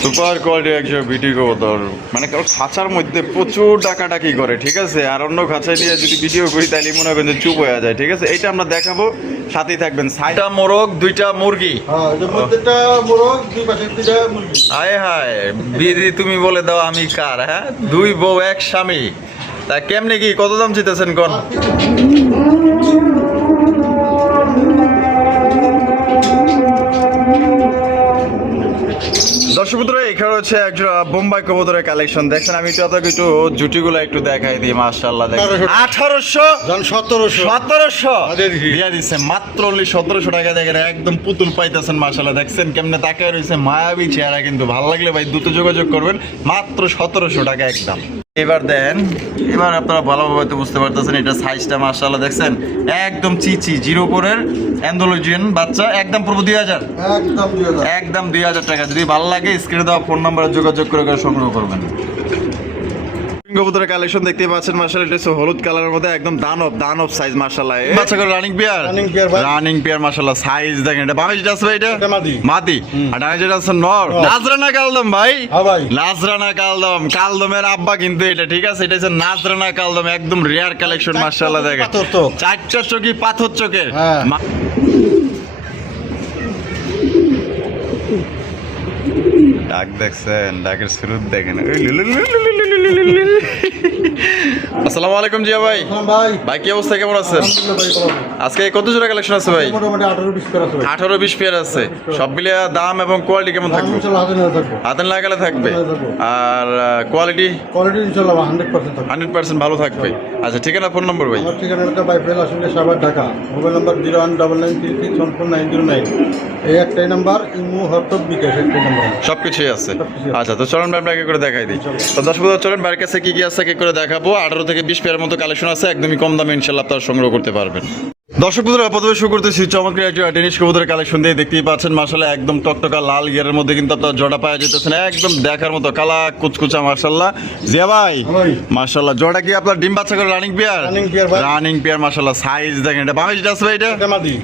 Super quality একজন বিটি কবুতর, মানে কারো খাঁচার মধ্যে প্রচুর ডাকাডাকি করে, ঠিক আছে। আর অন্য খাঁচায় নিয়ে যদি ভিডিও করি তাহলে মনে করেন যে চুপ হয়ে যায়, ঠিক আছে। এইটা আমরা দেখাবো, সাথেই থাকবেন। সাইটা মোরগ, দুইটা মুরগি। হায় হায়, বিধি তুমি বলে দাও আমি কার? হ্যাঁ, দুই বউ এক স্বামী। তা কেমনে কি, কত দাম চিতেছেন কোন? দর্শক বন্ধুরা, এখানে হচ্ছে একটা বোম্বাই কবুতরের কালেকশন। দেখছেন, আমি একটু জুটিগুলো একটু দেখাই দিই। মাশাআল্লাহ, দেখেন 1800 1700 দিয়া দিচ্ছে মাত্র 1700 টাকা। দেখেন একদম পুতুল পাইতেছেন। মাশাআল্লাহ, দেখছেন কেমনে তাকায় রয়েছে, মায়াবী চেহারা। কিন্তু ভালো লাগলে ভাই দ্রুত যোগাযোগ করবেন, মাত্র 1700 টাকা একদম। এবার দেন, এবার আপনারা ভালোভাবে তো বুঝতে পারতেছেন এটা সাইজটা। মাশাআল্লাহ, দেখছেন একদম চিচি জিরো কোরের অ্যান্ডোলজিয়ান বাচ্চা। একদম পুরো 2000, একদম 2000 টাকা। যদি ভালো লাগে স্ক্রিনে দেওয়া ফোন নাম্বারে যোগাযোগ করে সংগ্রহ করবেন। কবুতরের কালেকশন দেখতে পাচ্ছেন। মাশাআল্লাহ, এটা হলুদ কালারের মধ্যে একদম দানব সাইজ। মাশাআল্লাহ, বাচ্চা করে রানিং পেয়ার। মাশাআল্লাহ, সাইজ দেখেন। এটা বামে যেটা আছে ভাই, এটা মাদি। আর ডানে যেটা আছে নর। নাজরানা কালদম ভাই, নাজরানা কালদমের আব্বা কিন্তু এটা, ঠিক আছে। এটা হচ্ছে নাজরানা কালদম, একদম রেয়ার কালেকশন। মাশাআল্লাহ, দেখেন চারটা চোখই পাথর চোখের। ডাক দেখছেন, ডাকের শুরুত দেখেন। আসসালামু আলাইকুম জিয়া ভাই। ভাই কি অবস্থা, কেমন আছেন? আজকে কত জোড়া কালেকশন আছে ভাই? 18-20 পেয়ার আছে। সব মিলিয়ে দাম এবং কোয়ালিটি কেমন থাকবে? হাতের লাগালে থাকবে। আর কোয়ালিটি ইনশাআল্লাহ 100% ভালো থাকবে। আচ্ছা, ঠিকানা ফোন নম্বর ভাই? ঠিকানাটা বাইফেল আসলে সাভার ঢাকা। Mobile number 01993314909। এই একটাই নাম্বার, ইমো হোয়াটসঅ্যাপ বিকাশ একটাই নাম্বার, সবকিছুই আছে। আচ্ছা, তো চলুন আমরা আপনাকে করে দেখাই দিই। তো দর্শক চলেন, বাইরের কাছে কি কি আছে কি করে দেখাবো। 18-20 পেয়ারের মতো কালেকশন আছে, একদমই কম দামে ইনশাআল্লাহ আপনারা সংগ্রহ করতে পারবেন। দর্শক বন্ধুরা, প্রথমে শুরু করতেছি চমৎকার একটা ডেনিশ কবুতরের কালেকশন দিয়ে। দেখতেই পাচ্ছেন মাশাআল্লাহ, একদম টকটকা লাল গিয়ারের মধ্যে কিন্তু আপনার জোড়া পাওয়া যেতেছেন, একদম দেখার মতো কালা কুচকুচা। মাশাআল্লাহ জিয়া ভাই, মাশাআল্লাহ জোড়া কি আপনার ডিম বাচ্চা করে রানিং পেয়ার। মাশাআল্লাহ, সাইজ দেখেন। এটা বামে যেটা আছে ভাই, এটা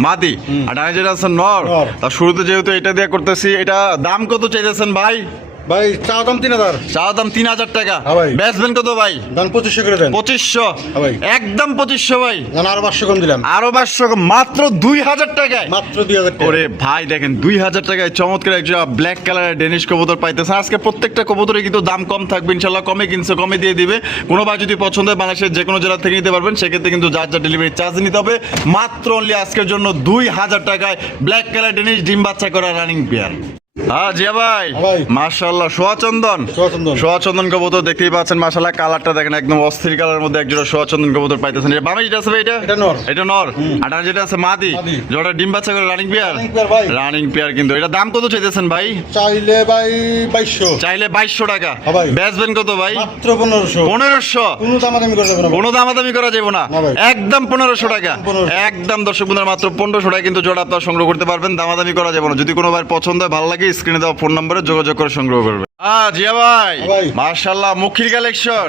মাদি। আর ডানে যেটা আছে নর। তার শুরুতে যেহেতু এটা দিয়ে করতেছি, এটা দাম কত চাইতেছেন ভাই? ভাই চা দাম 3000। চা দাম 3000 টাকা। বেচবেন কত ভাই? দাম 2500 করে দেন। 2500 একদম 2500 ভাই। আরো 500 কম দিলাম। আরো 500 মাত্র 2000 টাকায়। মাত্র 2000 টাকা। ওরে ভাই দেখেন, 2000 টাকায় চমৎকার একটা ব্ল্যাক কালারের ডেনিশ কবুতর পাইতেছেন। আজকে প্রত্যেকটা কবুতরে কিন্তু দাম কম থাকবে ইনশাআল্লাহ। কমে কিনছে কমে দিয়ে দিবে। কোনো ভাই যদি পছন্দ হয় বাংলাদেশের যে কোনো জেলা থেকে নিতে পারবেন। সেক্ষেত্রে কিন্তু যার ডেলিভারি চার্জ নিতে হবে। মাত্র অনলি আজকের জন্য 2000 টাকায় ব্ল্যাক কালার ডেনিশ ডিম বাচ্চা করা রানিং পেয়ার। হ্যাঁ জিয়া ভাই, মাশাআল্লাহ সোয়াচন্দন কবুতর দেখতেই পাচ্ছেন। মাশাআল্লাহ, কালারটা দেখেন একদম অস্থির কালারের মধ্যে একজোড়া সোয়াচন্দন কবুতর পাইতেছেন। বামে যেটা আছে ভাই, এটা নর। আর যেটা আছে মাদি, যেটা ডিম বাচ্চা করে রানিং পেয়ার। কিন্তু এটা দাম কত চাইতেছেন ভাই? চাইলে ভাই 2200 টাকা। বেচবেন কত ভাই? মাত্র 1500। কোনো দামাদামি করা যাবে না, একদম 1500 টাকা। একদম দর্শক বন্ধুরা, মাত্র 1500 টাকা কিন্তু জোড়া আপনারা সংগ্রহ করতে পারবেন। দামাদামি করা যাবে না। যদি কোনো ভাই পছন্দ হয়, ভালো লাগে, স্ক্রিনে দেওয়া ফোন নম্বরে যোগাযোগ করে সংগ্রহ করবে। জিয়া ভাই, মাশাআল্লাহ মুখির কালেকশন।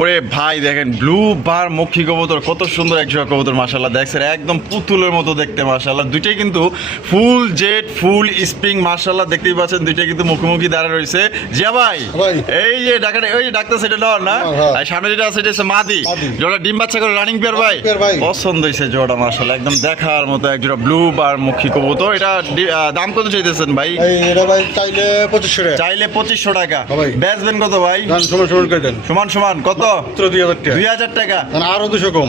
ওরে ভাই দেখেন, ব্লু বার মুখী কবুতর, কত সুন্দর এক জোড়া কবুতর। মাশাআল্লাহ, দেখছেন একদম পুতুলের মতো দেখতে। মাশাআল্লাহ, দুইটাই কিন্তু ফুল জেড ফুল স্প্রিং। মাশাআল্লাহ, দেখতেই পাচ্ছেন দুইটাই কিন্তু মুখোমুখি দাঁড়ায় রয়েছে। জিয়া ভাই, এই যে ডাকাটা, ওই ডাক্তার সেটা নর না, সামনে যেটা আছে এটা হচ্ছে মাদি। জোড়া ডিম বাচ্চা করে রানিং পেয়ার ভাই। পছন্দ হয়েছে জোড়া। মাশাআল্লাহ, একদম দেখার মতো এক জোড়া ব্লু বার মুখী কবুতর। এটা দাম কত চাইতেছেন ভাই? চাইলে 2500 টাকা। বেচবেন কত ভাই? সমান কত? 2000 টাকা। আরো 200 কম।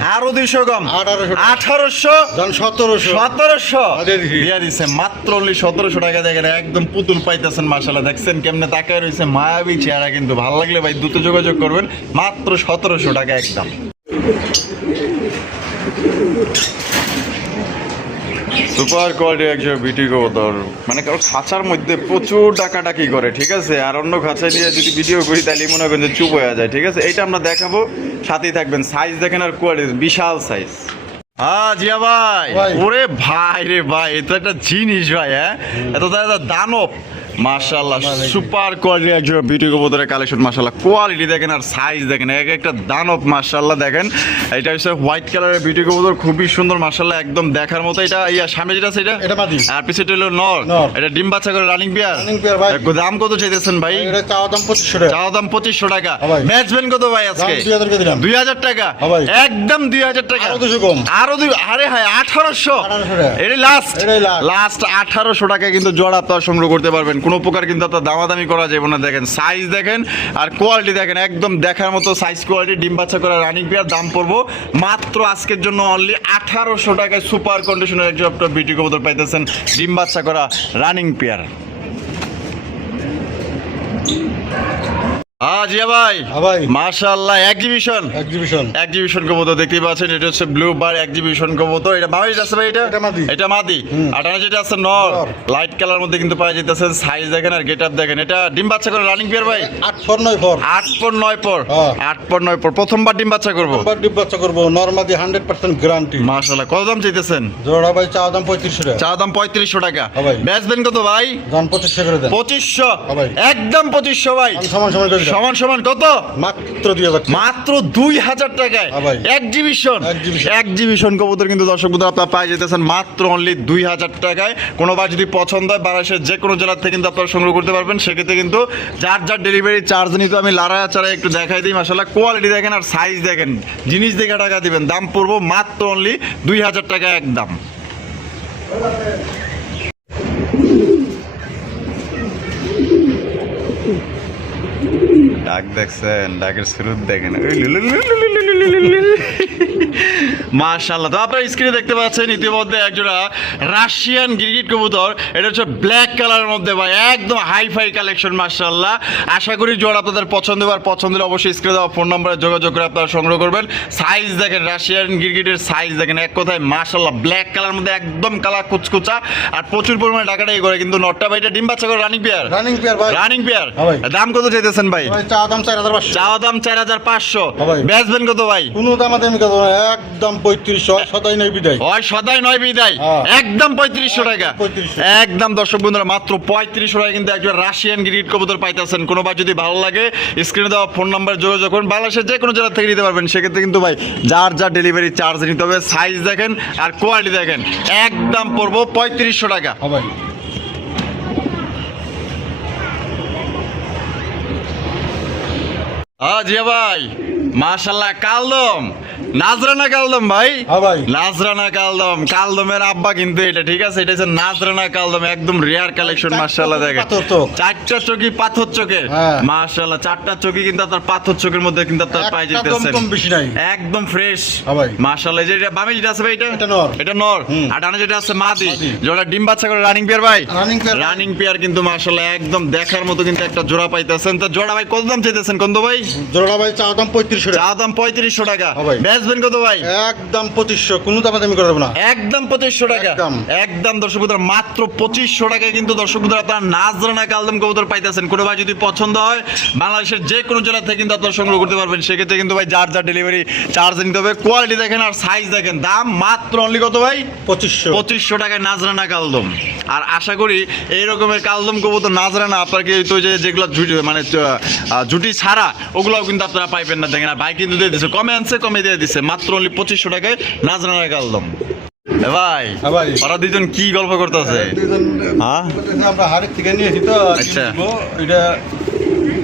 1800 1700 দিয়া দিচ্ছে মাত্র 1700 টাকা। দেখেন একদম পুতুল পাইতেছেন। মাশাআল্লাহ, দেখছেন কেমনে তাকায় রয়েছে, মায়াবী চেহারা। কিন্তু ভালো লাগলে ভাই দ্রুত যোগাযোগ করবেন, মাত্র 1700 টাকা একদম। সুপার কোয়ালিটি একজন বিটি কবুতর, মানে কারো খাঁচার মধ্যে প্রচুর ডাকাডাকি করে, ঠিক আছে। আর অন্য খাঁচায় নিয়ে যদি ভিডিও করি তাহলে মনে করেন যে চুপ হয়ে যায়, ঠিক আছে। এইটা আমরা দেখাবো, সাথেই থাকবেন। সাইজ দেখেন আর কোয়ালিটি বিশাল সাইজ। জিয়া ভাই, ওরে ভাই রে ভাই, এটা একটা জিনিস ভাই। হ্যাঁ, এত দানব মাশাআল্লাহ সুপার কোয়ালিটি একজন বিউটি কবুতরের কালেকশন মাশাআল্লাহ কোয়ালিটি দেখেন আর সাইজ দেখেন এক একটা দানব মাশাআল্লাহ দেখেন এটা হচ্ছে হোয়াইট কালারের বিউটি কবুতর খুবই সুন্দর মাশাআল্লাহ একদম দেখার মতো এটা সামনে যেটা আছে এটা মাদি আর পিছনে হলো নর নর। এটা ডিম বাচ্চা করে রানিং পেয়ার ভাই দাম কত চাইতেছেন ভাই এটা চাওয়া দাম 2500 টাকা চাওয়া দাম 2500 টাকা হ্যাঁ ভাই। বেচবেন কত ভাই আজকে দাম 2000 টাকা দিলাম 2000 টাকা হ্যাঁ ভাই। একদম 2000 টাকা আরো 200 কম আরো আরে হায় 1800 1800 টাকা। এটাই লাস্ট এটাই last। লাস্ট 1800 টাকা কিন্তু জোড়া আপনারা সংগ্রহ করতে পারবেন কোনো প্রকার কিন্তু আপনার দামাদামি করা যাবে না দেখেন সাইজ দেখেন আর কোয়ালিটি দেখেন একদম দেখার মতো সাইজ কোয়ালিটি ডিম বাচ্চা করা রানিং পেয়ার দাম পড়বো মাত্র আজকের জন্য অনলি 1800 টাকায় সুপার কন্ডিশনের একজন আপনার বিউটি কবুতর পাইতেছেন ডিম বাচ্চা করা রানিং পেয়ার জিয়া ভাই হ্যাঁ ভাই মাশাআল্লাহ এক্সিবিশন এক্সিবিশন কবুতর দেখতে পাচ্ছেন এটা হচ্ছে ব্লু বার এক্সিবিশন কবুতর এটা বাবাই আছে ভাই এটা মাদি। এটা মাদি আর এটা যেটা আছে নর নর। লাইট কালার মধ্যে কিন্তু পাওয়া যাইতেছে সাইজ দেখেন আর গেটআপ দেখেন এটা ডিম বাচ্চা করে রানিং পেয়ার ভাই 8 পর 8 পর 9 পর হ্যাঁ। 8 পর 9 পর প্রথমবার ডিম বাচ্চা করব নাম্বার ডিপ বাচ্চা করব নরমাদি 100% গ্যারান্টি মাশাআল্লাহ কত দাম চাইতেছেন জোড়া ভাই চাওয়া দাম 3500 টাকা চা দাম 3500 টাকা হ্যাঁ ভাই। বেচবেন কত ভাই দাম 2500 করে দেন 2500 হ্যাঁ ভাই। একদম 2500 ভাই আমি সমান সমান করে দিলাম সমান সমান কত মাত্র 2000 টাকা মাত্র 2000 টাকায় হ্যাঁ ভাই। Exhibition Exhibition। এক্সিবিশন কবুতর কিন্তু দর্শক বন্ধুরা আপনারা পাই যেতেছেন মাত্র অনলি 2000 টাকায় কোনোবার যদি পছন্দ হয় বাংলাদেশের যে কোনো জেলা থেকে কিন্তু আপনারা সংগ্রহ করতে পারবেন সেক্ষেত্রে কিন্তু যার যার ডেলিভারি চার্জ নিতে আমি লারা চারা একটু দেখাই দিই মাশাআল্লাহ কোয়ালিটি দেখেন আর সাইজ দেখেন জিনিস দেখে টাকা দিবেন দাম পড়বো মাত্র অনলি 2000 টাকা একদম ডাক দেখছেন ডাকের স্রোত দেখেন মাশাআল্লাহ তো আপনারা স্ক্রিনে দেখতে পাচ্ছেন ইতিমধ্যে একজোড়া রাশিয়ান গিরগিট কবুতর এটা হচ্ছে ব্ল্যাক কালারের মধ্যে ভাই একদম হাইফাই কালেকশন মাশাআল্লাহ আশা করি জোড়া আপনাদের পছন্দ হবে আর পছন্দ হলে অবশ্যই স্ক্রিনে দেওয়া ফোন নম্বরে যোগাযোগ করে আপনারা সংগ্রহ করবেন সাইজ দেখেন রাশিয়ান গিরগিটের সাইজ দেখেন এক কথায় মাশাআল্লাহ ব্ল্যাক কালার মধ্যে একদম কালার কুচকুচা আর প্রচুর পরিমাণে টাকাটাই করে কিন্তু নটটা ভাইটা ডিম বাচ্চা করে রানিং পেয়ার রানিং পেয়ার ভাই রানিং পেয়ার হ্যাঁ ভাই। দাম কত চাইতেছেন ভাই ভাই চাওয়া দাম 4500 চাওয়া দাম 4500 হ্যাঁ ভাই। বেচবেন কত ভাই কোনো দাম আমি কত একদম 3500 সদাই নাই বিদায় ওই সদাই নয় বিদায় হ্যাঁ। একদম 3500 টাকা 3500 একদম দর্শক বন্ধুরা মাত্র 3500 টাকা কিন্তু একজন রাশিয়ান গিরিট কবুতর পাইতেছেন কোনোবার যদি ভালো লাগে স্ক্রিনে দেওয়া ফোন নাম্বার যোগাযোগ করুন বাংলাদেশের যে কোনো জেলা থেকে নিতে পারবেন সেক্ষেত্রে কিন্তু ভাই যার যার ডেলিভারি চার্জ নিতে হবে সাইজ দেখেন আর কোয়ালিটি দেখেন একদম পড়বো 3500 টাকা হ্যাঁ ভাই জিয়া ভাই মাশাআল্লাহ কালদম নাজরানা কালদম ভাই হ্যাঁ ভাই নাজরানা কালদম কালদমের আব্বা কিন্তু এটা ঠিক আছে এটা হচ্ছে নাজরানা কালদম একদম রেয়ার কালেকশন মাশাআল্লাহ দেখেন পাথর চোখ। চারটা চোখি পাথর চোখে হ্যাঁ। মাশাআল্লাহ চারটা চোখি কিন্তু আপনার পাথর চোখের মধ্যে কিন্তু আপনার পাই একটা যেতেছেন কম বেশি নাই একদম ফ্রেশ হ্যাঁ ভাই। মাশাআল্লাহ এই যে এটা বামে যেটা আছে ভাই এটা এটা নর। এটা নর হুম। আর ডানে যেটা আছে মাদি মাদি। যেটা ডিম বাচ্চা করে রানিং পেয়ার ভাই রানিং পেয়ার রানিং পেয়ার কিন্তু মাশাআল্লাহ একদম দেখার মতো কিন্তু একটা জোড়া পাইতেছেন তো জোড়া ভাই কত দাম চাইতেছেন কত ভাই জোড়া ভাই চাওয়া দাম 3500 টাকা চা দাম 3500 টাকা হ্যাঁ ভাই। বেচবেন কত ভাই একদম 2500 কোনো দাম আমি করে দেব না একদম 2500 টাকা একদম। একদম দর্শক বন্ধুরা মাত্র 2500 টাকায় কিন্তু দর্শক বন্ধুরা আপনারা নাজরানা কালদম কবুতর পাইতেছেন কোনো ভাই যদি পছন্দ হয় বাংলাদেশের যে কোনো জেলা থেকে কিন্তু আপনারা সংগ্রহ করতে পারবেন সেক্ষেত্রে কিন্তু ভাই যার যার ডেলিভারি চার্জ নিতে হবে কোয়ালিটি দেখেন আর সাইজ দেখেন দাম মাত্র অনলি কত ভাই 2500 টাকায় নাজরানা কালদম আর আশা করি এই রকমের কালদম কবুতর নাজরানা আপনার কি তো যেগুলো মানে জুটি ছাড়া ওগুলোও কিন্তু আপনারা পাইবেন না দেখেন আর ভাই কিন্তু দিয়ে দিচ্ছে কমে আনছে কমে দিয়ে দিচ্ছে মাত্র অনলি 2500 টাকায় নাজরানা কালদম ভাই হ্যাঁ ভাই। ওরা দুজন কি গল্প করতেছে হ্যাঁ? আমরা হারের থেকে নিয়েছি তো আচ্ছা। এটা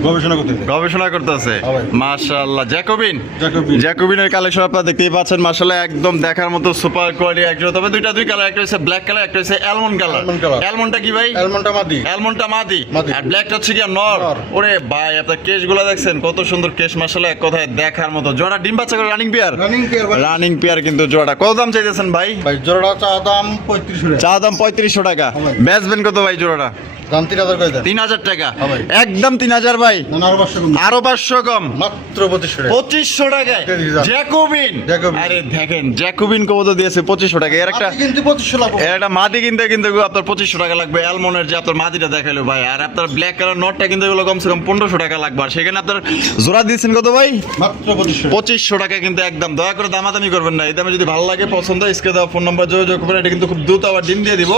গবেষণা করতে গবেষণা করতেছে হ্যাঁ ভাই। মাশাআল্লাহ জ্যাকোবিন জ্যাকোবিন। জ্যাকোবিনের কালেকশন আপনারা দেখতেই পাচ্ছেন মাশাআল্লাহ একদম দেখার মতো সুপার কোয়ালিটি একজন তবে দুই কালার একটা হচ্ছে ব্ল্যাক কালার একটা হচ্ছে অ্যালমন্ড কালার Almond color। অ্যালমন্ডটা কি ভাই অ্যালমন্ডটা মাদি অ্যালমন্ডটা মাদি মাদি। আর ব্ল্যাকটা হচ্ছে কি নর নর। ওরে ভাই আপনার কেশগুলো দেখছেন কত সুন্দর কেশ মাশাআল্লাহ এক কথায় দেখার মতো জোড়া ডিম বাচ্চা করে রানিং পেয়ার রানিং পেয়ার ভাই রানিং পেয়ার কিন্তু জোড়াটা কত দাম চাইতেছেন ভাই ভাই জোড়াটা চাওয়া দাম 3500 টাকা চা দাম 3500 টাকা হ্যাঁ ভাই। বেচবেন কত ভাই জোড়াটা দাম 3000 করে দেন 3000 টাকা হ্যাঁ ভাই। একদম 3000 ভাই না না, আরো 500 কম আরো 500 কম মাত্র 2500 টাকা 2500 টাকায় জ্যাকোবিন জ্যাকোবিন। আরে দেখেন জ্যাকোবিন কবুতর দিয়েছে 2500 টাকা এর একটা আপনি কিন্তু 2500 লাভ এর একটা মাদি কিনতে কিন্তু আপনার 2500 টাকা লাগবে অ্যালমন্ডের যে আপনার মাদিটা দেখাইলো ভাই আর আপনার ব্ল্যাক কালার নটটা কিন্তু এগুলো কমসে কম 1500 টাকা লাগবে আর সেখানে আপনার জোড়া দিয়েছেন কত ভাই মাত্র 2500 2500 টাকা কিন্তু একদম দয়া করে দামাদামি করবেন না এই দামে যদি ভালো লাগে পছন্দ হয় স্ক্রিনে দেওয়া ফোন নাম্বার যোগাযোগ করবেন এটা কিন্তু খুব দ্রুত আবার ডিম দিয়ে দিব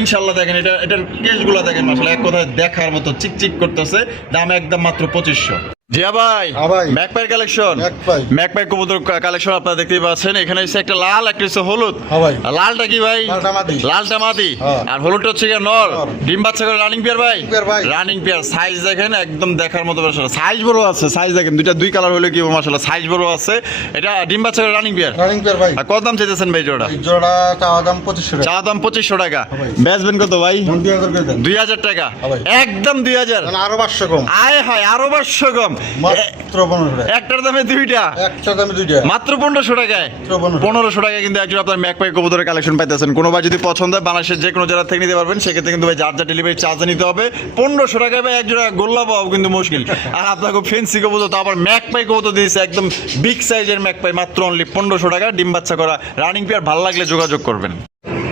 ইনশাআল্লাহ দেখেন এটার কেসগুলো দেখেন মাশাআল্লাহ এক কথায় দেখার মতো চিকচিক করতেছে, দাম একদম মাত্র 2500। জিয়া ভাই, হ্যাঁ ভাই। Magpie collection, magpie. ম্যাকপাই কবুতর কালেকশন আপনারা দেখতেই পাচ্ছেন। এখানে হচ্ছে একটা লাল, একটা হচ্ছে হলুদ। হ্যাঁ ভাই। আর লালটা কি ভাই? লালটা মাদি। লালটা মাদি। হ্যাঁ। আর হলুদটা হচ্ছে গিয়ে নর। নর। ডিম বাচ্চা করে রানিং পেয়ার ভাই। পেয়ার ভাই। রানিং পেয়ার, সাইজ দেখেন একদম দেখার মতো মাশাআল্লাহ। সাইজ বড় আছে, সাইজ দেখেন দুই কালার হলে কি মাশাআল্লাহ সাইজ বড় আছে। এটা ডিম বাচ্চা করে রানিং পেয়ার। রানিং পেয়ার ভাই। আর কত দাম চাইতেছেন ভাই জোড়া? এই জোড়া চাওয়া দাম 2500 টাকা। চা দাম 2500 টাকা। ভাই। বেচবেন কত ভাই? 2000 করে দেন। 2000 টাকা। ভাই। একদম 2000। মানে আরো 500 কম। আয় হায়, আরো 500 কম। মাত্র 1500 টাকা। একটার দামে দুইটা, একটা দামে দুইটা। মাত্র 1500 টাকায়। 1500 1500 টাকায় কিন্তু একজন আপনার ম্যাকপাই কবুতরের কালেকশন পাইতেছেন। কোনো ভাই যদি পছন্দ হয় বাংলাদেশের যে কোনো জায়গা থেকে নিতে পারবেন, সেক্ষেত্রে কিন্তু ভাই যার ডেলিভারি চার্জ নিতে হবে। 1500 টাকায় ভাই একজোড়া গোল্লা পাওয়া কিন্তু মুশকিল। আর আপনাকে ফেন্সি কবুতর, তো আবার ম্যাকপাই কবুতর দিয়েছে একদম বিগ সাইজের ম্যাকপাই, মাত্র অনলি 1500 টাকা। ডিম বাচ্চা করা রানিং পেয়ার, ভালো লাগলে যোগাযোগ করবেন।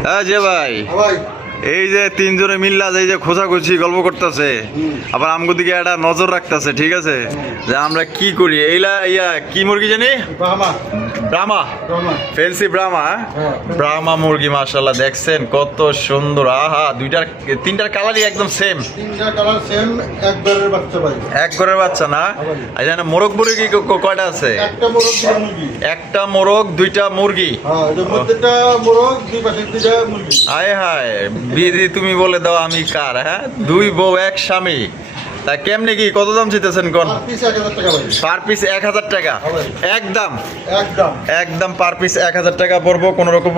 হ্যাঁ যে ভাই, হ্যাঁ ভাই। এই যে তিনজনে মিল্লা এই যে খোঁজাখুঁজি গল্প করতেছে, আবার আমগো দিকে একটা নজর রাখতেছে, ঠিক আছে, যে আমরা কি করি। এইলা কি মুরগি জানি? ব্রাহ্মা। ব্রাহ্মা, ব্রাহ্মা। ফেন্সি ব্রাহ্মা। হ্যাঁ। ব্রাহ্মা মুরগি মাশাআল্লাহ দেখছেন কত সুন্দর। আহা, তিনটার কালারই একদম সেম। তিনটা কালার সেম, একবারের বাচ্চা ভাই। এক ঘরের বাচ্চা না? ভাই। এই জানেন মোরগ মুরগি কয়টা আছে? একটা মোরগ দুইটা মুরগি। একটা মোরগ, দুইটা মুরগি। হ্যাঁ, এটার মধ্যেটা মোরগ, দুই পাশে দুইটা মুরগি। আয় হায়, বিধি তুমি বলে দাও আমি কার? হ্যাঁ, দুই বউ এক স্বামী। তা কেমনে কি, কত দাম চাইতেছেন কোন? পার পিস 1000 টাকা ভাই। পার পিস 1000 টাকা। হবে। একদম একদম। একদম পার পিস 1000 টাকা পড়বো। কোন রকম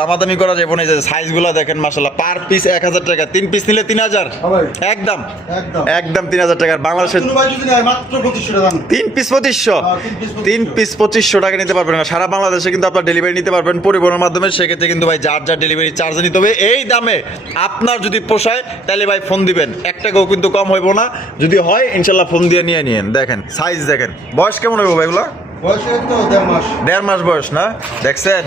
দামাদামি করা যাবে না। এই যে সাইজগুলো দেখেন মাশাআল্লাহ, পার পিস 1000 টাকা। 3 পিস নিলে 3000। হবে। একদম একদম। একদম 3000 টাকা। বাংলাদেশের কোনো ভাই যদি নেয় মাত্র 2500 টাকা দাম। 3 পিস 2500। হ্যাঁ, 3 পিস 3 পিস 2500 টাকা নিতে পারবেন। আর সারা বাংলাদেশে কিন্তু আপনার ডেলিভারি নিতে পারবেন পরিবহনের মাধ্যমে। সেক্ষেত্রে কিন্তু ভাই যার ডেলিভারি চার্জ নিতে হবে। এই দামে আপনার যদি পোষায় তাহলে ভাই ফোন দিবেন, 1 টাকাও কিন্তু কম হইব না। যদি হয় ইনশাল্লাহ ফোন দিয়ে নিয়ে নিয়েন। দেখেন সাইজ দেখেন, বয়স কেমন হইব ভাই এগুলো? বয়স তো 1.5 মাস। 1.5 মাস বয়স না? দেখছেন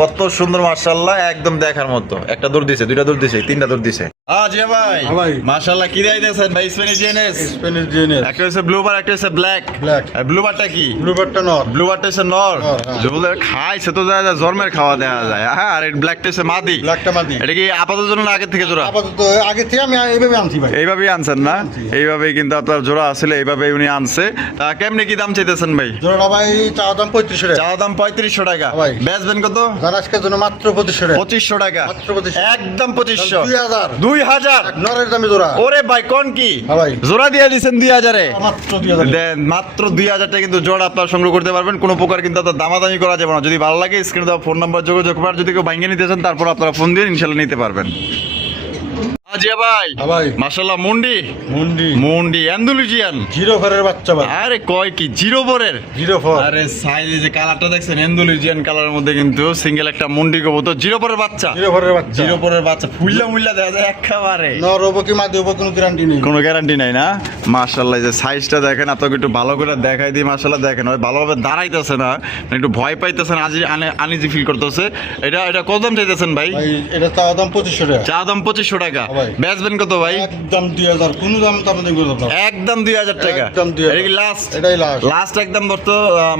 কত সুন্দর মাশাআল্লাহ, একদম দেখার মতো। একটা দৌড় দিছে, দুইটা দৌড় দিছে, তিনটা দৌড় দিছে। জি ভাই, হ্যাঁ ভাই। মাশাআল্লাহ কি দিয়েছেন ভাই? Spanish GNS. Spanish GNS. একটা হচ্ছে ব্লু বার, একটা হচ্ছে ব্ল্যাক। ব্ল্যাক। আর ব্লু বারটা কি? ব্লুবারটা নর। ব্লু বারটা হচ্ছে নর। নর, হ্যাঁ। ব্লু বার খাইছে তো যায় জন্মের খাওয়া দেওয়া যায়। হ্যাঁ, আর এই ব্ল্যাকটা হচ্ছে মাদি। ব্ল্যাকটা মাদি। এটা কি আপাতত জন্য না আগের থেকে জোড়া? আপাতত আগে থেকে আমি এইভাবে আনছি ভাই। এইভাবেই আনছেন না? এইভাবেই কিন্তু আপনার জোড়া আসলে এইভাবেই উনি আনছে। তা কেমনে কি দাম চাইতেছেন ভাই? জোড়া ভাই চাওয়া দাম 3500 টাকা। চা দাম 3500 টাকা। ভাই। বেচবেন কত? যারা আজকের জন্য মাত্র 2500 টাকা। 2500 টাকা। মাত্র 2500। একদম 2500। 2000। 2000। নরের দামে জোড়া। ওরে ভাই কোন কি? হ্যাঁ ভাই। জোড়া দিয়ে দিচ্ছেন 2000 এ? মাত্র 2000। দেন মাত্র 2000 টাকা কিন্তু জোড়া আপনার সংগ্রহ করতে পারবেন। কোনো প্রকার কিন্তু আপনার দামাদামি করা যাবে না। যদি ভালো লাগে স্ক্রিনে দেওয়া ফোন নাম্বার যোগাযোগ করার, যদি কেউ ভাঙিয়ে নিতে চান তারপর আপনারা ফোন দিয়ে ইনশাল্লাহ নিতে পারবেন। জিয়া ভাই, হ্যাঁ ভাই। মাশাআল্লাহ মুন্ডি মুন্ডি। মুন্ডি অ্যান্ডালুজিয়ান। জিরো ফরের বাচ্চা ভাই। আরে কয় কি জিরো বরের? Zero for. আরে সাইজে যে কালারটা দেখছেন অ্যান্ডালুজিয়ান কালারের মধ্যে কিন্তু সিঙ্গেল একটা মুন্ডি কবুতর, জিরো পরের বাচ্চা। জিরো ফরের বাচ্চা। জিরো পরের বাচ্চা ফুল্লা মুল্লা দেখা যায় একেবারে। নর হবো কি মাদি হবো কোনো গ্যারান্টি নেই। কোনো গ্যারান্টি নাই না? মাশাআল্লাহ, যে সাইজটা দেখেন, আপনাকে একটু ভালো করে দেখাই দিই। মাশাআল্লাহ দেখেন, ওই ভালোভাবে দাঁড়াইতেছে না, মানে একটু ভয় পাইতেছেন, আনইজি ফিল করতেছে। এটা কত দাম চাইতেছেন ভাই? ভাই এটা চাওয়া দাম 2500 টাকা। চা দাম 2500 টাকা। ভাই। বেচবেন কত ভাই? একদম 2000। কোনো দাম তো আপনাদের করে দাও। একদম 2000 টাকা। একদম 2000 এটা কি লাস্ট? এটাই লাস্ট। লাস্ট একদম ধরতো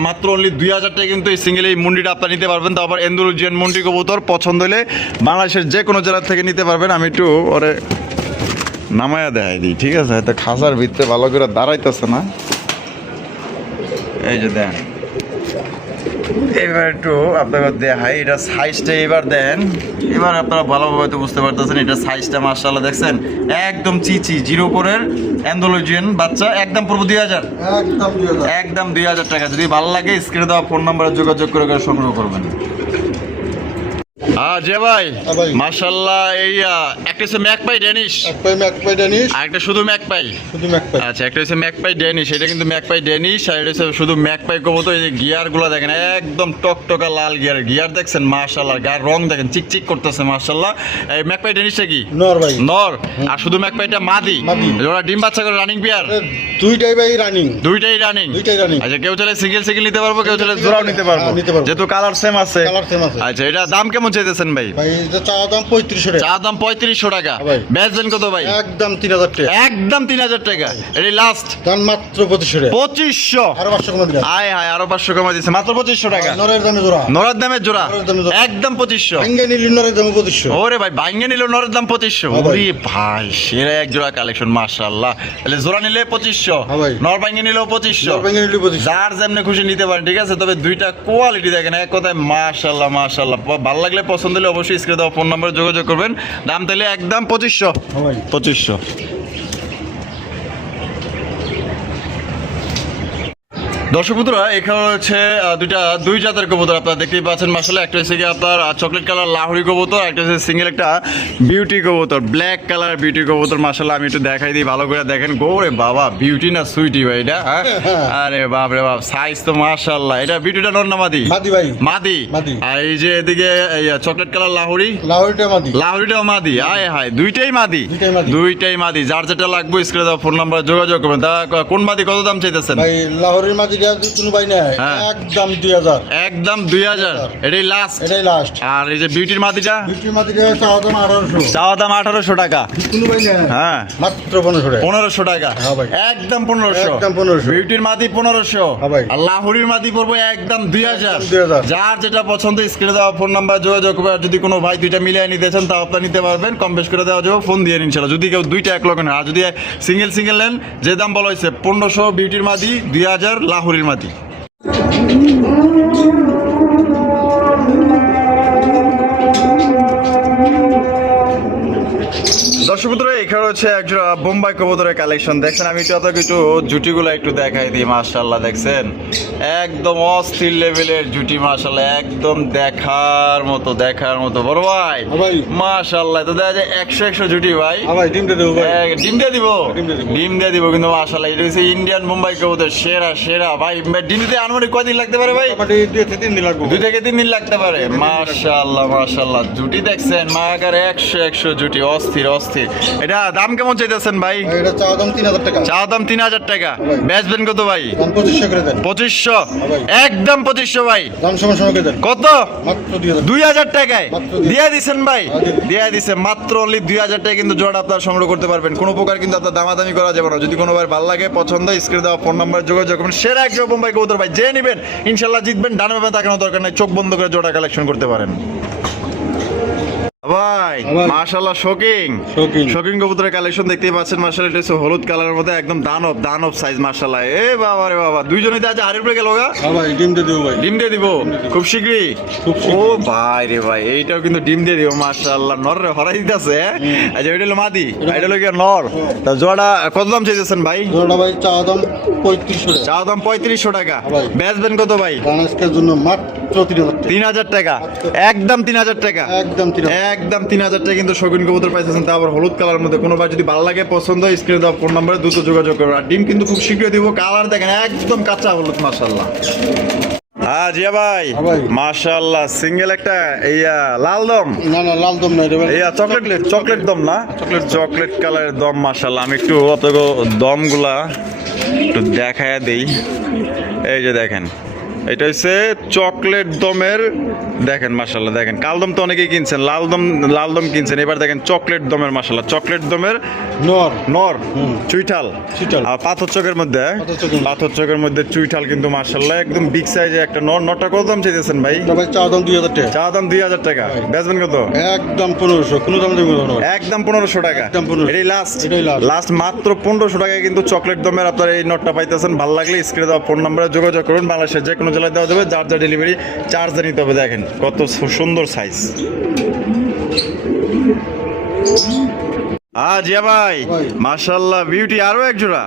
মাত্র অনলি 2000 টাকা কিন্তু এই সিঙ্গেল এই মুন্ডিটা আপনারা নিতে পারবেন। তো আবার এন্ডোলজিয়ান মুন্ডি কবুতর পছন্দ হলে বাংলাদেশের যে কোনো জেলা থেকে নিতে পারবেন। আমি একটু ওরে নামায়া দেখাই দিই, ঠিক আছে? হয়তো খাঁচার ভিতরে ভালো করে দাঁড়াইতেছে না। এই যে দেন, এবার একটু আপনাকে দেখাই, এটা সাইজটা এবার দেন। এবার আপনারা ভালোভাবে হয়তো বুঝতে পারতেছেন এটা সাইজটা মাশাআল্লাহ দেখছেন একদম চিচি জিরো পরের অ্যান্ডালুজিয়ান বাচ্চা। একদম পুরো 2000। একদম 2000। একদম 2000 টাকা। যদি ভালো লাগে স্ক্রিনে দেওয়া ফোন নাম্বারে যোগাযোগ করে সংগ্রহ করবেন। যে ভাই, হ্যাঁ ভাই। মাশাআল্লাহ এই একটা হচ্ছে ম্যাকপাই ড্যানিশ, ম্যাকপাই ড্যানিশ। আর একটা শুধু ম্যাকপাই। শুধু ম্যাকপাই। আচ্ছা, একটা হচ্ছে ম্যাকপাই ড্যানিশ, এটা কিন্তু ম্যাকপাই ড্যানিশ, আর এটা হচ্ছে শুধু ম্যাকপাই কবুতর। এই যে গিয়ারগুলো দেখেন একদম টকটকা লাল গিয়ার দেখছেন মাশাআল্লাহ, গায়ের রং দেখেন চিকচিক করতেছে মাশাআল্লাহ। এই ম্যাকপাই ড্যানিশটা কি? নর ভাই। নর। আর শুধু ম্যাকপাইটা মাদি। মাদি। ওরা ডিম বাচ্চা করে রানিং পেয়ার। দুইটাই ভাই রানিং। দুইটাই রানিং। দুইটাই রানিং। আচ্ছা, কেউ চাইলে সিঙ্গেল নিতে পারবো, কেউ চাইলে জোড়াও নিতে পারবো, হ্যাঁ, নিতে পারবো। যেহেতু কালার সেম আছে। কালার সেম আছে। আচ্ছা, এটা দাম কেমন চাইতেছেন ভাই? ভাই এটা চা দাম 3500 টাকা। চা দাম 3500 টাকা। ভাই। বেচবেন কত ভাই? একদম 3000 টাকা। একদম 3000 টাকা। এটি লাস্ট দাম মাত্র 2500 টাকা। 2500। আরো 500 কম দিলাম। আয় হায়, আরো 500 কমা দিচ্ছে, মাত্র 2500 টাকা। নরের দামে জোড়া। নরের দামের জোড়া নরের দামে জোড়া। একদম 2500। ভাঙ্গে নিলি নরের দামে 2500। ওরে ভাই, ভাঙ্গে নিল নরের দাম 2500। হ্যাঁ ভাই। ওরে ভাই, সেরা এক জোড়া কালেকশন, মাশাআল্লাহ। তাহলে জোড়া নিলে 2500, হ্যাঁ ভাই। নর ভাঙ্গে নিলেও 2500। নর ভাঙ্গে নিলি 2500। যার যেমনি খুশি নিতে পারেন, ঠিক আছে। তবে দুইটা কোয়ালিটি দেখেন, এক কথায় মাশাআল্লাহ মাশাআল্লাহ। ভালো লাগলে, পছন্দ হলে অবশ্যই স্ক্রিনে দেওয়া ফোন নম্বরে যোগাযোগ করবেন। দাম তাহলে একদম 2500। হ্যাঁ ভাই। 2500। দর্শক বন্ধুরা, এখানে হচ্ছে দুই জাতের কবুতর আপনারা দেখতেই পাচ্ছেন। মাশাআল্লাহ, একটা হচ্ছে কি আপনার চকলেট কালার লাহোরি কবুতর, একটা হচ্ছে সিঙ্গেল একটা বিউটি কবুতর, ব্ল্যাক কালার বিউটি কবুতর। মাশাআল্লাহ, আমি একটু দেখাই দিই, ভালো করে দেখেন। গোরে বাবা, বিউটি না সুইটি ভাই এটা? হ্যাঁ, আরে বাপ রে বাপ, সাইজ তো মাশাআল্লাহ। এটা বিউটিটা নর না মাদি? মাদি ভাই। মাদি। মাদি। আর এই যে এদিকে চকলেট কালার লাহোরি, লাহোরিটা মাদি। লাহোরিটাও মাদি। আয় হায়, দুইটাই মাদি। দুইটাই মাদি। দুইটাই মাদি। যার যেটা লাগবে স্ক্রিনে দেওয়া ফোন নাম্বার যোগাযোগ করবেন। তা কোন মাদি কত দাম চাইতেছেন? ভাই লাহোরির মাদি দিয়া যদি কোনো ভাই নেয় হ্যাঁ। একদম 2000। একদম 2000। এটাই লাস্ট। এটাই লাস্ট। আর এই যে বিউটির মাদিটা, বিক্রি মাদি দিয়া চা দাম 1800। চাওয়া দাম 1800 টাকা। কোনো ভাই নেয় হ্যাঁ, মাত্র 1500 টাকা। 1500 টাকা। হ্যাঁ ভাই। একদম 1500। একদম 1500। বিউটির মাদি 1500। হ্যাঁ ভাই। আর লাহোরির মাদি পড়বো একদম 2000। একদম 2000। যার যেটা পছন্দ স্ক্রিনে দেওয়া ফোন নাম্বার যোগাযোগ করবে। আর যদি কোনো ভাই দুইটা মিলিয়ে নিতে চান, তা আপনারা নিতে পারবেন, কম বেশ করে দেওয়া যাবে, ফোন দিয়ে ইনশাআল্লাহ। যদি কেউ দুইটা এক লগে নেন, আর যদি সিঙ্গেল সিঙ্গেল নেন, যে দাম বলা হয়েছে 1500 বিউটির মাদি, 2000 লাহোরির মাদি। দর্শক বন্ধুরা, এখানে হচ্ছে একজোড়া বোম্বাই কবুতরের কালেকশন দেখছেন। আমি যত কিছু জুটিগুলো একটু দেখাই দিই। মাশাআল্লাহ, দেখছেন একদম অস্থির লেভেলের জুটি। মাশাআল্লাহ, একদম দেখার মতো বড় ভাই। হ্যাঁ ভাই। মাশাআল্লাহ, তো দেখা যায় 100 জুটি ভাই। হ্যাঁ ভাই, ডিম দিয়ে দেবো ভাই। ডিম দিয়ে দিব। ডিম দিয়ে দিব। ডিম দিয়ে দিব কিন্তু মাশাআল্লাহ, এটা হচ্ছে ইন্ডিয়ান বোম্বাই কবুতর, সেরা ভাই। ডিম দিতে আনুমানিক কয়দিন লাগতে পারে ভাই? মোটামুটি 2 থেকে 3 দিন লাগবে। 2 থেকে 3 দিন লাগতে পারে। মাশাআল্লাহ, জুটি দেখছেন মাগার 100 জুটি, অস্থির। এটা দাম কেমন চাইতেছেন ভাই? ভাই, এটা চা দাম 3000 টাকা। চা দাম 3000 টাকা। ভাই। বেচবেন কত ভাই? দাম 2500 করে দেন। 2500। ভাই। একদম 2500 ভাই। দাম সমান করে দেন। কত? মাত্র 2000। 2000 টাকায় মাত্র দিয়ে দিচ্ছেন ভাই? দিয়ে দিয়ে দিছে মাত্র অনলি 2000 টাকায় কিন্তু জোড়া আপনারা সংগ্রহ করতে পারবেন। কোনো প্রকার কিন্তু আপনার দামাদামি করা যাবে না। যদি কোনো ভাই ভালো লাগে, পছন্দ, স্ক্রিনে দেওয়া ফোন নাম্বার যোগাযোগ করবেন। সেরা একজন বোম্বাই কবুতর ভাই, যে নেবেন ইনশাল্লাহ জিতবেন। ডানে বামে তাকানোর দরকার নাই, চোখ বন্ধ করে জোড়া কালেকশন করতে পারেন ভাই। আবার। মাশাআল্লাহ, শোকিং কবুতরের কালেকশন দেখতেই পাচ্ছেন। মাশাআল্লাহ, এটা হচ্ছে হলুদ কালারের মধ্যে একদম দানব সাইজ। মাশাআল্লাহ, এ বাবা রে বাবা, দুইজনই তো আজ হাড়ির উপরে গেল গা। হ্যাঁ ভাই, ডিম দিয়ে দেবো ভাই। ডিম দিয়ে দিব খুব শীঘ্রই। খুব ও ভাই রে ভাই, এইটাও কিন্তু ডিম দিয়ে দিব। মাশাআল্লাহ, নর রে হরাই দিতেছে। আচ্ছা, এটা হলো মাদি, এটা হলো কি নর। তা জোড়া কত দাম চাইতেছেন ভাই? জোড়া ভাই চা দাম 3500 টাকা। চা দাম 3500 টাকা। ভাই। বেচবেন কত ভাই? বাংলাদেশের জন্য মাত্র 3000 টাকা। 3000 টাকা। একদম 3000 টাকা। একদম 3000। একদম 3000 টাকা কিন্তু শৌখিন কবুতর পাইতেছেন, তা আবার হলুদ কালার মধ্যে। কোনো ভাই যদি ভালো লাগে, পছন্দ, স্ক্রিনে দেওয়া ফোন নাম্বারে দ্রুত যোগাযোগ করবেন। আর ডিম কিন্তু খুব শীঘ্রই দিব। কালার দেখেন একদম কাঁচা হলুদ। মাশাআল্লাহ। হ্যাঁ জিয়া ভাই, হ্যাঁ ভাই। মাশাআল্লাহ, সিঙ্গেল একটা লাল দম, না লাল দম নাই রে ভাই। চকলেট দম না, চকলেট কালারের দম। মাশাআল্লাহ, আমি একটু অত দমগুলা একটু দেখায় দেই। এই যে দেখেন, এটা হচ্ছে চকলেট দমের। দেখেন মাশাআল্লাহ, দেখেন কালদম তো অনেকেই কিনছেন, লাল দম কিনছেন। এবার দেখেন চকলেট দমের। মাশাআল্লাহ, চকলেট দমের নর চুইঠাল। আর পাথর চকের মধ্যে চুইঠাল কিন্তু মাশাআল্লাহ একদম বিগ সাইজের একটা নরটা কত দাম চাইতেছেন ভাই? ভাই চা দাম 2000 টাকা। চা দাম 2000 টাকা। বেচবেন কত? একদম 1500। কোনো দাম দেবো না। একদম 1500 টাকা। একদম 1500। এটাই লাস্ট মাত্র 1500 টাকায় কিন্তু চকলেট দমের আপনারা এই নটটা পাইতেছেন। ভালো লাগলে স্ক্রিনে দেওয়া ফোন নাম্বারে যোগাযোগ করুন। বাংলাদেশের যে কোনো জেলায় দেওয়া যাবে, যার যা ডেলিভারি চার্জ নিতে হবে। দেখেন কত সুন্দর সাইজ। জিয়া ভাই, মাশাআল্লাহ, বিউটি আরো এক জোড়া।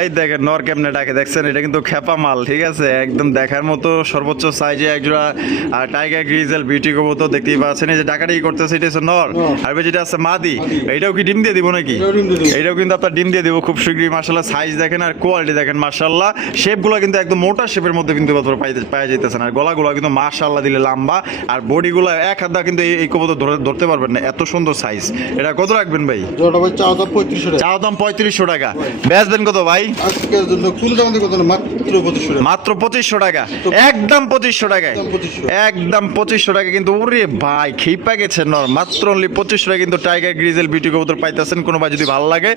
এই দেখেন নর কেমনে ডাকে, দেখছেন? এটা কিন্তু খেপা মাল, ঠিক আছে? একদম দেখার মতো সর্বোচ্চ সাইজে এক জোড়া টাইগার গ্রিজেল বিউটি কবুতর দেখতেই পাচ্ছেন। এই যে ডাকাডাকি করতেছে, এটা হচ্ছে নর। আর যেটা আছে মাদি, এইটাও কি ডিম দিয়ে দিব নাকি? এইটাও কিন্তু আপনার ডিম দিয়ে দিব খুব শীঘ্রই। মাশাআল্লাহ, সাইজ দেখেন আর কোয়ালিটি দেখেন। মাশাআল্লাহ, শেপগুলো কিন্তু একদম মোটা শেপের মধ্যে কিন্তু পাওয়া যাইতেছেন। আর গলাগুলো কিন্তু মাশাআল্লাহ দিলে লম্বা, আর বডিগুলো এক হাত দা কিন্তু এই কবুতর ধরতে পারবেন না, এত সুন্দর সাইজ। এটা কত রাখবেন ভাই? জোড়াটা ভাই চাওয়া দাম 3500 টাকা। চাও দাম 3500 টাকা, বেচবেন কত ভাই? আজকের জন্য কোন দাম থেকে কত না, মাত্র 2500 টাকা। মাত্র 2500 টাকা, একদম 2500 টাকায়, একদম 2500 একদম 2500 টাকা কিন্তু। ওরে ভাই খেপা গেছে নর, মাত্র অনলি 2500 টাকা কিন্তু টাইগার গ্রিজেল বিউটি কবুতর পাইতেছেন। কোনো ভাই যদি ভালো লাগে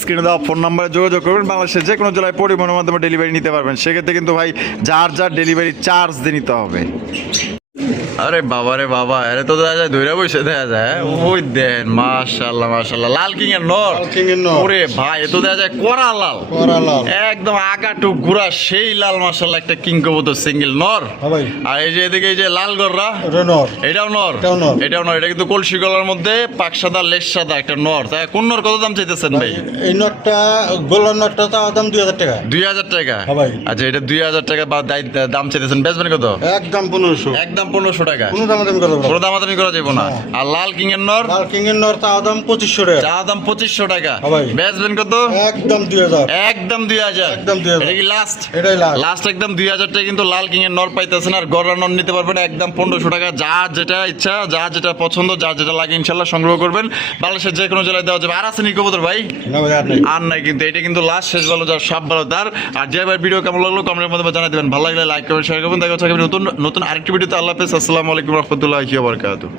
স্ক্রিনে দেওয়া ফোন নাম্বারে যোগাযোগ করবেন, বাংলাদেশের যে কোনো জেলায় পরিবহনের মাধ্যমে ডেলিভারি নিতে পারবেন। সেক্ষেত্রে কিন্তু ভাই যার যার ডেলিভারি চার্জ দিয়ে নিতে হবে। আরে বাবা রে বাবা, আরে তো দেখা যায় ধইরা বসে দেখা যায়। ওই দেন মাশাআল্লাহ মাশাআল্লাহ, লাল কিং এর নর। লাল কিং এর নর। ওরে ভাই এ তো দেখা যায় করা লাল, করা লাল। একদম আগাটু গুড়া সেই লাল মাশাআল্লাহ, একটা কিং কবুতর সিঙ্গেল নর। হ্যাঁ ভাই, আর এই যে এদিকে এই যে লাল গররা, এটা নর। এটাও নর, এটাও নর। এটাও নর। এটা কিন্তু কলসি গলার মধ্যে পাক সাদা লেস সাদা একটা নর। তাই কোন নর কত দাম চাইতেছেন ভাই? এই নটটা গোলার নটটা চাওয়া দাম 2000 টাকা। 2000 টাকা। হ্যাঁ ভাই। আচ্ছা এটা 2000 টাকা বা দাম চাইতেছেন, বেচবেন কত? একদম 1500। একদম 1500 টাকা, কোন দাম দাম কত কোনো দামাদামি করা যাবে না। আর লাল কিং এর নর, লাল কিং এর নর চাওয়া দাম 2500 টাকা। চা দাম 2500 টাকা, হ্যাঁ ভাই। বেচবেন কত? একদম 2000। একদম 2000। একদম 2000। এটা কি লাস্ট? এটাই লাস্ট। লাস্ট একদম 2000 টাকা কিন্তু লাল কিং এর নর পাইতেছেন। আর গড়া নর নিতে পারবেন একদম 1500 টাকা। যার যেটা ইচ্ছা, যার যেটা পছন্দ, যার যেটা লাগে ইনশাল্লাহ সংগ্রহ করবেন। বাংলাদেশের যে কোনো জেলায় দেওয়া যাবে। আর আছে নি কবুতর ভাই? না ভাই আর নাই। আর নাই কিন্তু, এটা কিন্তু লাস্ট, শেষ ভালো যার সব ভালো তার। আর যে ভাই ভিডিও কেমন লাগলো কমেন্টের মাধ্যমে জানাই দেবেন। ভালো লাগলে লাইক করবেন, শেয়ার করবেন। দেখা হচ্ছে নতুন নতুন আরেকটি ভিডিওতে। আল্লাহ হাফেজ, আসসালামু আলাইকুম রহমতুল্লাহি ওয়া বারাকাতুহু।